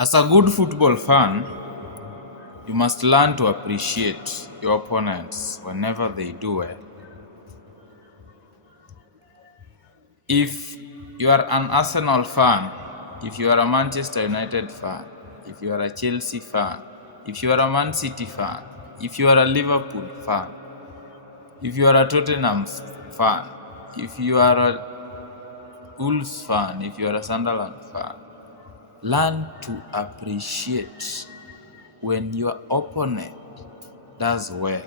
As a good football fan, you must learn to appreciate your opponents whenever they do well. If you are an Arsenal fan, if you are a Manchester United fan, if you are a Chelsea fan, if you are a Man City fan, if you are a Liverpool fan, if you are a Tottenham fan, if you are a Wolves fan, if you are a Sunderland fan, learn to appreciate when your opponent does well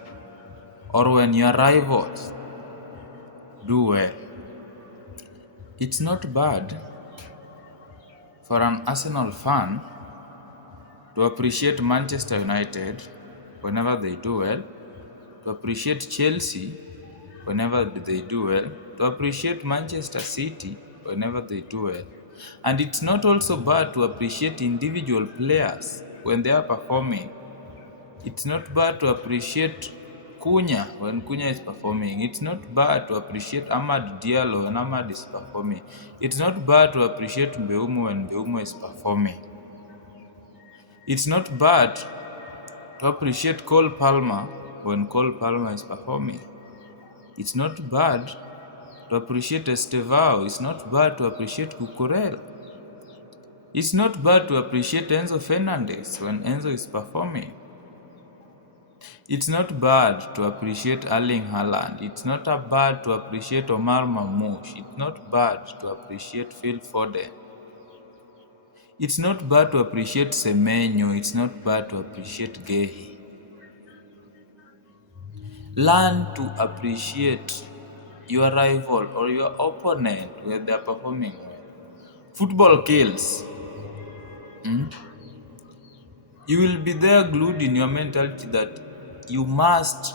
or when your rivals do well. It's not bad for an Arsenal fan to appreciate Manchester United whenever they do well, to appreciate Chelsea whenever they do well, to appreciate Manchester City whenever they do well. And it's not also bad to appreciate individual players when they are performing. It's not bad to appreciate Cunha when Cunha is performing. It's not bad to appreciate Amad Diallo when Amad is performing. It's not bad to appreciate Mbeumo when Mbeumo is performing. It's not bad to appreciate Cole Palmer when Cole Palmer is performing. It's not bad to appreciate Estevao. It's not bad to appreciate Cucurella. It's not bad to appreciate Enzo Fernandez when Enzo is performing. It's not bad to appreciate Erling Haaland. It's not bad to appreciate Omar Mamouche. It's not bad to appreciate Phil Foden. It's not bad to appreciate Semenyo. It's not bad to appreciate Gehi. Learn to appreciate your rival or your opponent when they are performing well. Football kills. You will be there glued in your mentality that you must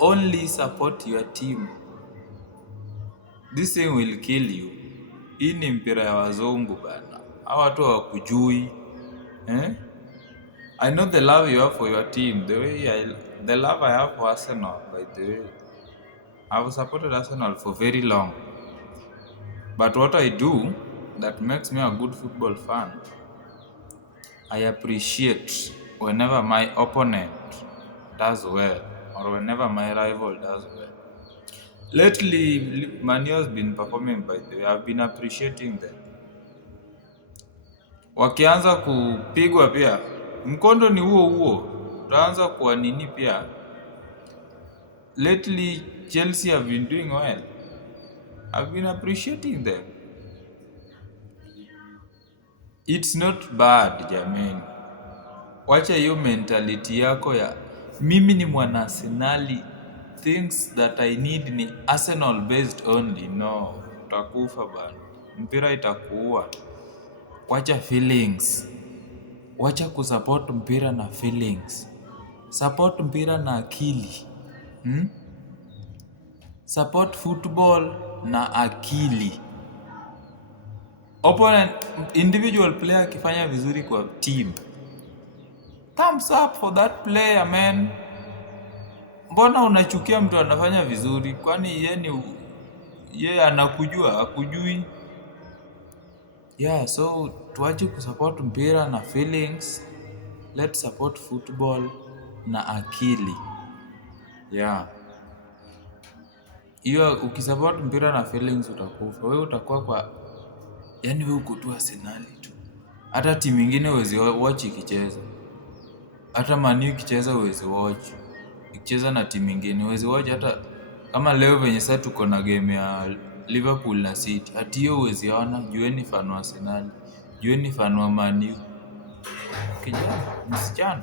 only support your team. This thing will kill you. Hii ni mpira ya wazungu bana. Hawa watu hawakujui. I know the love you have for your team. The love I have for Arsenal, by the way. I've supported Arsenal for very long. But what I do that makes me a good football fan, I appreciate whenever my opponent does well or whenever my rival does well. Lately, Man U has been performing, by the way. I've been appreciating them. Wakianza kupigwa pia, mkondo ni huo. Utaanza kuwa nini pia. Lately, Chelsea have been doing well. I've been appreciating them. It's not bad, jamani. Wacha hiyo mentality yako ya mimi ni mwana Arsenali, things that I need ni Arsenal based only. No, utakufa bana. Mpira itakuua. Wacha feelings. Wacha kusupport mpira na feelings. Support mpira na akili. Support football na akili. Opponent, individual player akifanya vizuri kwa team, thumbs up for that player, man. Mbona unachukia mtu anafanya vizuri? Kwani yeye anakujua, akujui? Yeah, so tuache kusupport mpira na feelings. Let's support football na akili. Yeah. Hiyo ukisupport mpira na feelings utakufa. Wewe utakuwa kwa wewe uko tu Arsenal tu. Hata timu nyingine huwezi watch ikicheza. Hata Man U ikicheza huwezi watch. Ikicheza na timu nyingine huwezi watch. Hata kama leo venye sasa tuko na game ya Liverpool na City, hata hiyo huwezi ona. Jueni fan wa Arsenal, jueni fan wa Man U. Kijana, msichana.